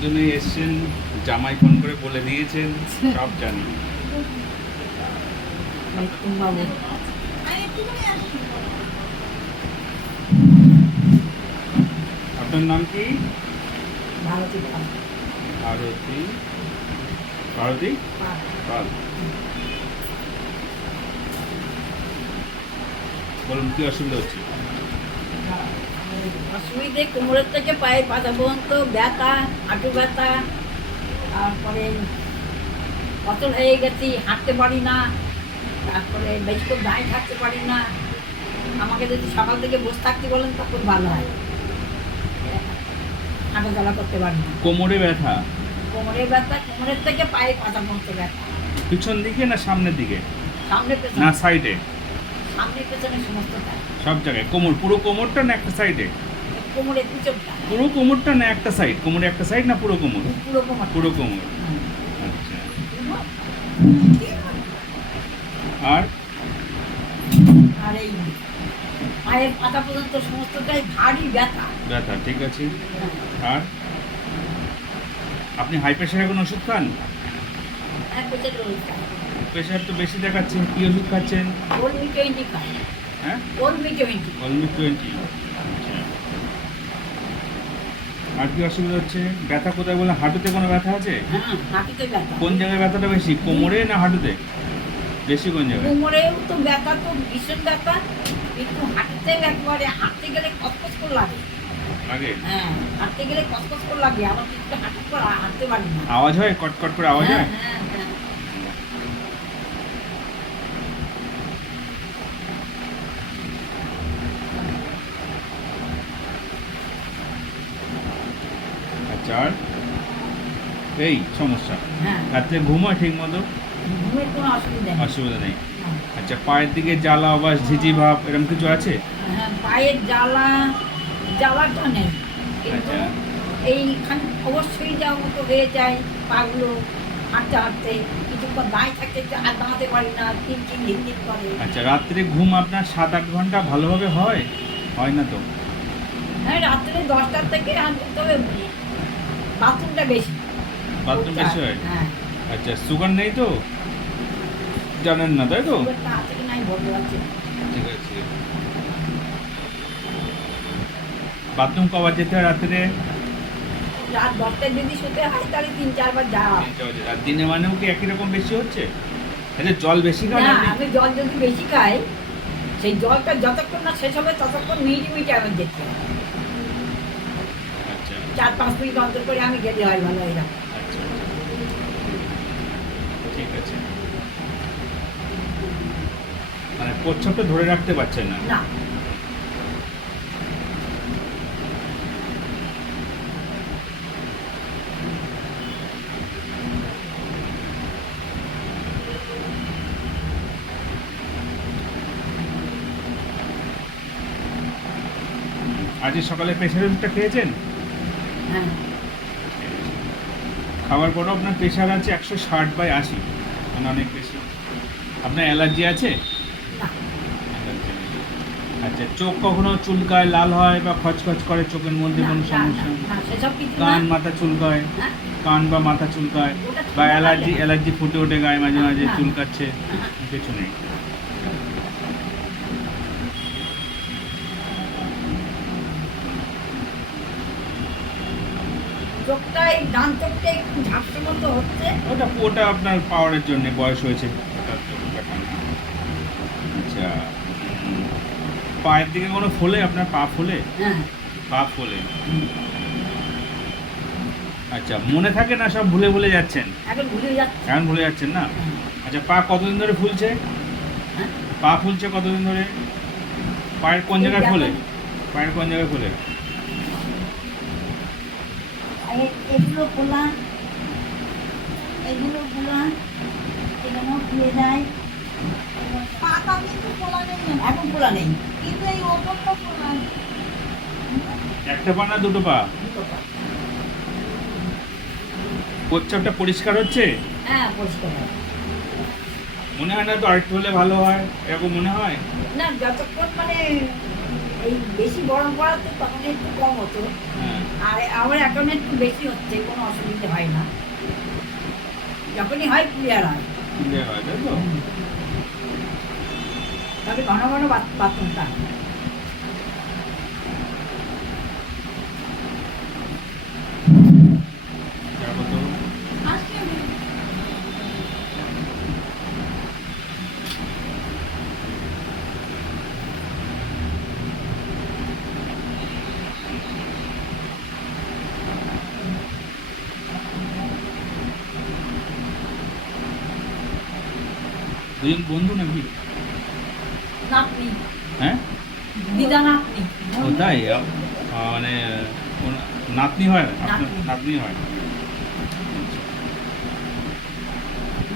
দুজনেই এসছেন, জামাই ফোন করে বলে দিয়েছেন, সব জানি। বাবু আপনার নাম কি? ভারতী পাল। ভারতী। ভারতী পাল। বলুন কি অসুবিধা হচ্ছে? অসুবিধে কোমরের থেকে পায়ে পাতা পর্যন্ত ব্যথা, হাঁটু ব্যথা, তারপরে অচল হয়ে গেছি, হাঁটতে পারি না, তারপরে বেশি করে দাঁড়িয়ে থাকতে পারি না। আমাকে যদি সকাল থেকে বসে থাকতে বলেন তখন ভালো হয়। হাঁটা চলা করতে পারি না। কোমরে ব্যথা কোমরে ব্যথা, কোমরের থেকে পায়ে পাতা পর্যন্ত ব্যথা। পিছন দিকে না সামনের দিকে সামনে না পেছনে, সাইডে? সামনে পেছনে সমস্ত ব্যথা। সব জায়গায় কোমর, পুরো কোমরটা না একটা সাইডে? কোমরের পিছনটা, পুরো কোমরটা না একটা সাইড? কোমরে একটা সাইড না পুরো কোমর? পুরো কোমর। পুরো কোমর। হুম। আচ্ছা। আর আর এই পায়ের পাতা পর্যন্ত সমস্তটাই ভারী ব্যথা। ব্যথা, ঠিক আছে। হ্যাঁ। আর আপনি হাই প্রেশারের কোনো ওষুধ খান? হ্যাঁ, পেটের রোগ খাই। প্রেশার তো বেশি দেখাচ্ছে, কি ওষুধ খাচ্ছেন? ওলমি 20 খাই। হ্যাঁ, ওলমি 20। অলমি 20। আর কি অসুবিধা হচ্ছে? ব্যথা কোথায় বলে? হাঁটুতে কোনো ব্যথা আছে? হ্যাঁ, হাঁটুতে ব্যথা। কোন জায়গায় ব্যথাটা বেশি, কোমরে না হাঁটুতে? বেশি কোন জায়গায়? কোমরেও তো ব্যথা, তো ভীষণ ব্যথা, কিন্তু হাঁটুতে একবারে হাঁটতে গেলে কসকস করে লাগে। আগে হ্যাঁ, হাঁটতে গেলে কসকস করে লাগে, আবার কিন্তু হাঁটুর পর হাঁটতে পারি না। আওয়াজ হয়, কটকট করে আওয়াজ হ্যাঁ, হয়? হ্যাঁ, হ্যাঁ। আচ্ছা, আর এই সমস্যা, হ্যাঁ, রাত্রে ঘুম হয় ঠিক মতো? ঘুমের কোনো অসুবিধা নেই। অসুবিধা নেই। হ্যাঁ। আচ্ছা, পায়ের দিকে জ্বালা, আবার ঝিঝি ভাব, এরকম কিছু আছে? হ্যাঁ, পায়ের জ্বালাটা নেই, কিন্তু আচ্ছা। এইখানে অবশ্যই যাওয়ার মতো হয়ে যায় পাগুলো হাঁটতে হাঁটতে, কিছুক্ষণ দাঁড়িয়ে থাকতে আর দাঁড়াতে পারি না, টিন ঝিনঝিন করে। আচ্ছা, রাত্রে ঘুম আপনার 7-8 ঘন্টা ভালোভাবে হয়? হয় না তো? হ্যাঁ, রাত্রে 10টার থেকে তবে বাথরুমটা বেশি। বাথরুম বেশি হয়? হ্যাঁ, আচ্ছা, সুগার নেই তো? জানেন না তাই তো? সুগারটা আছে কি নাই বলতে পারছি না। ঠিক আছে। বাথরুম কবার যেতে হয় রাত্রে? রাত 10টায় যদি শুতে হয় তাহলে 3-4 বার যাওয়া হয়। 3-4 বাজে। আর দিনে মানেও কি একই রকম বেশি হচ্ছে? আচ্ছা, জল বেশি খান না, আপনি? আমি জল যদি বেশি খাই, সেই জলটা যতক্ষণ না শেষ হবে ততক্ষণ মিনিটে আমার যেতে হয়। আচ্ছা 4-5 মিনিট অন্তর করে আমি গেলে হয় ভালো এরকম। আচ্ছা, ঠিক আছে। মানে প্রচ্ছদটা ধরে রাখতে পারছেন না? না, আজকে সকালে প্রেশার ওষুধটা খেয়েছেন? হ্যাঁ, খাওয়ার পরও আপনার প্রেশার আছে 160/80, মানে অনেক বেশি। আপনার অ্যালার্জি আছে? না, অ্যালার্জি নেই। আচ্ছা, চোখ কখনো চুলকায়, লাল হয় বা খচখচ করে চোখের মধ্যে কোনো সমস্যা? না, সেসব কিছু না। কান মাথা চুলকায়? হ্যাঁ? কান বা মাথা চুলকায় ওটা বা ঠান্ডা অ্যালার্জি লাগে। অ্যালার্জি ফুটে ওঠে গায়ে মাঝে মাঝে, না। চুলকাচ্ছে? হ্যাঁ। কিছু নেই। চোখটা, এই ডান চোখটা একটু ঝাপসা মতো হচ্ছে। ওটা আপনার পাওয়ারের জন্য, বয়স হয়েছে। ওটা তো ব্যাপার না। আচ্ছা, উম, পায়ের দিকে কোনো ফোলে? আপনার পা ফোলে? হ্যাঁ, পা ফোলে। আচ্ছা, মনে থাকে না, সব ভুলে ভুলে যাচ্ছেন? এখন ভুলে যাচ্ছে। এখন ভুলে যাচ্ছেন না? হ্যাঁ। আচ্ছা, পা কতদিন ধরে ফুলছে? হ্যাঁ? পা ফুলছে কতদিন ধরে? পায়ের কোন এই জায়গায় ফোলে? ব্যাপার- পায়ের কোন জায়গায় ফোলে? এগুলো খোলা, এগুলো খোলা, এখানেও খুলে যায়। পাতা কিন্তু খোলা নেই না। এখন খোলা নেই। কিন্তু এই ওপরটা খোলা। একটা পা না দুটো পা? দুটো পা। প্রচ্ছদটা পরিষ্কার হচ্ছে? হ্যাঁ, পরিষ্কার হয়। মনে হয় না তো আরেকটু হলে ভালো হয়, এরকম মনে হয়? না, যতক্ষণ মানে এই বেশি গরম পড়াতে তখন একটু কম হতো, হ্যাঁ আর আমার এখন একটু বেশি হচ্ছে, কোনো অসুবিধা হয় না, যখনই হয় ক্লিয়ার হয়। ক্লিয়ার হয় তাই তো? তবে ঘন ঘন বাথরুমটা যাবো তো। আসছি আমি। দুজন বন্ধু নাকি? নাতনি, হ্যাঁ দিদা নাতনি। ও তাই মানে ওর নাতনি হয়, আপনার নাতনি। নাতনি হয়।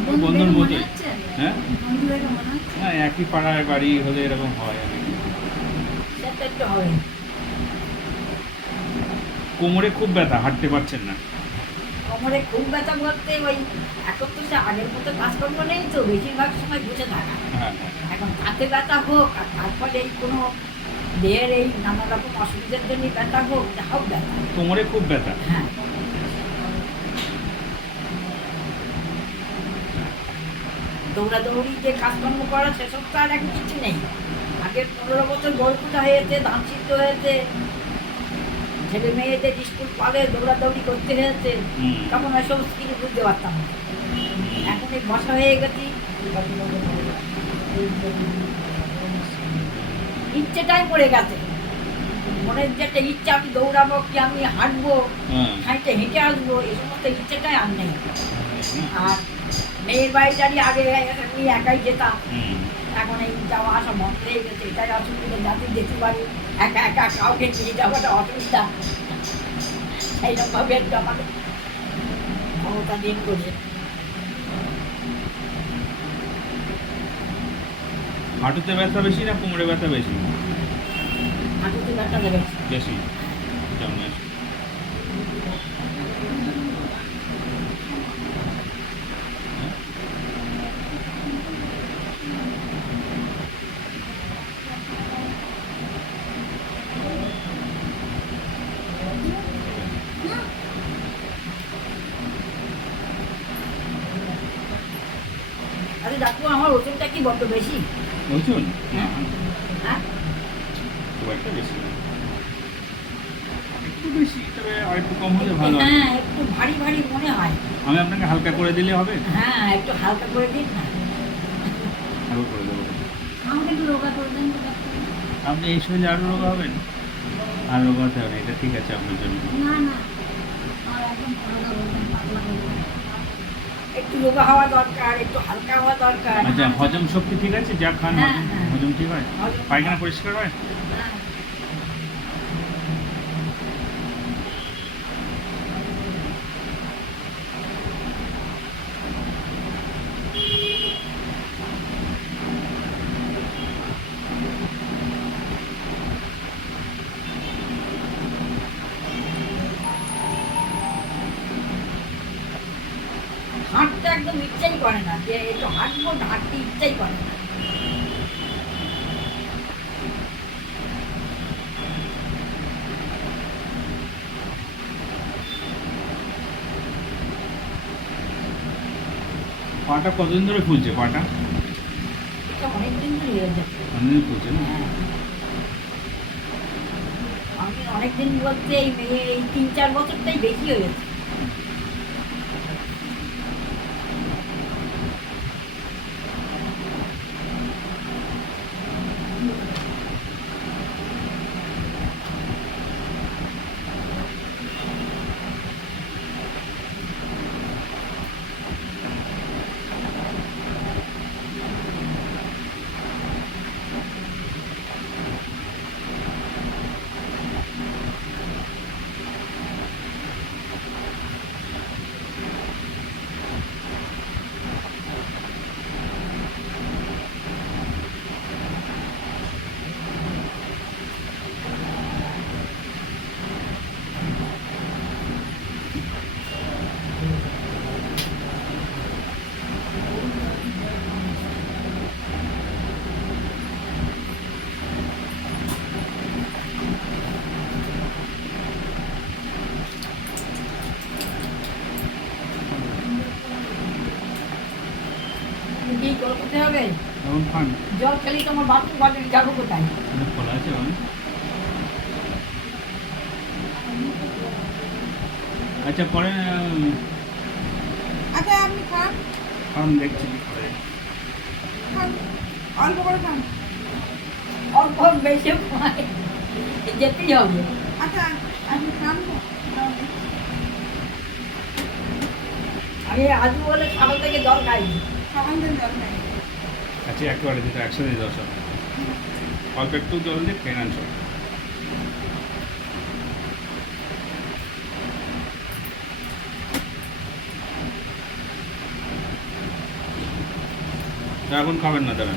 বন্ধুদের বন্ধুর মনে মতোই। হচ্ছে? হ্যাঁ বন্ধুদের মনে হচ্ছে? হ্যাঁ, একই পাড়ায় বাড়ি হলে এরকম হয় আর কি। সেটা একটু হবে। কোমরে খুব ব্যথা, হাঁটতে পারছেন না। কোমরে খুব ব্যথা বলতে ওই এখন তো সে আগের মতো কাজকর্ম নেই তো, বেশিরভাগ সময় বসে থাকা। হ্যাঁ হ্যাঁ এখন হাতে ব্যথা হোক আর তারপরে এই কোনো দেহের এই নানা রকম অসুবিধার জন্য ব্যথা হোক, যা হোক ব্যথা। কোমরে খুব ব্যথা। হ্যাঁ, দৌড়াদৌড়ি যে কাজকর্ম করা সেসব তো আর এখন কিছু নেই। আগে 15 বছর গল্পটা হয়েছে, ধান সিদ্ধ হয়েছে, ছেলে মেয়েদের স্কুল পালে দৌড়াদৌড়ি করতে হয়েছে, হুম। তখন ওইসব স্কিল বুঝতে পারতাম না। এখন এই বসা হয়ে গেছি, ইচ্ছেটাই পড়ে গেছে, মনের যে একটা ইচ্ছা আমি দৌড়াবো কি আমি হাঁটবো, হ্যাঁ হাঁটতে হেঁটে আসবো, এই সমস্ত ইচ্ছেটাই আর নেই। আর মেয়ের বাড়িটারই আগে আমি একাই যেতাম, হুম। এখন এই যাওয়া আসা বন্ধ হয়ে গেছে, এটাই অসুবিধা। যাতে যেতে পারি একা একা কাউকে নিয়ে যাওয়াটা অসুবিধা, সেইরকমভাবে একটু আমাদের ক্ষমতা দিন করে। হাঁটুতে ব্যথা বেশি না কোমরে ব্যথা বেশি? হাঁটুতে ব্যথা দেবে। বেশি। যেমন আছে। আরে ডাক্তার, আমার ওজনটা কি বড্ড বেশি? ওজন না, হ্যাঁ, খুব একটা বেশি না। একটু বেশি, তবে আর একটু কম হলে ভালো হয়। হ্যাঁ, একটু ভারী ভারী মনে হয়। আমি আপনাকে হালকা করে দিলে হবে? হ্যাঁ, একটু হালকা করে দিন না। হালকা করে দেবো। আমাকে একটু রোগা করে দেন তো ডাক্তার। আপনি এই শরীরে আরও রোগা হবেন? আর রোগা হতে হবে না, এটা ঠিক আছে আপনার জন্য। না না, আমার একদম রোগা বলবেন, পাতলা বলবেন। একটু রোগা হওয়া দরকার, একটু হালকা হওয়া দরকার। আচ্ছা, হজম শক্তি ঠিক আছে? যা খান হ্যাঁ, হজম হ্যাঁ। হজম ঠিক হয়? হজম। পায়খানা পরিষ্কার হয়? হ্যাঁ। হাঁটতে একদম ইচ্ছাই করে না, যে একটু হাঁটবো, হাঁটতে ইচ্ছাই করে না। পাটা কতদিন ধরে ফুলছে পাটা? এটা অনেকদিন ধরে হয়ে যাচ্ছে। অনেকদিন ফুলছে না? হ্যাঁ। আমি অনেকদিন বলতে এই 3-4 বছরটাই বেশি হয়ে গেছে। কি করতে হবে? এখন খান। জল খেলেই তো আমার বাথরুম বাথরুম যাবো কোথায়? অনেক ফল আছে অনেক। আচ্ছা পরে আচ্ছা আপনি খান খান, দেখছি কি করে। খান অল্প করে খান। অল্প বেশি খাই, যেতেই হবে। আচ্ছা আপনি খান তো তাহলে। আমি আজু বলে সকাল থেকে জল খাইনি। সকাল দিন জল খাই। আচ্ছা একেবারে দিতে একসাথে দাও সব। অল্প একটু জল দিয়ে খেয়ে নেন সব। এখন খাবেন না তারা?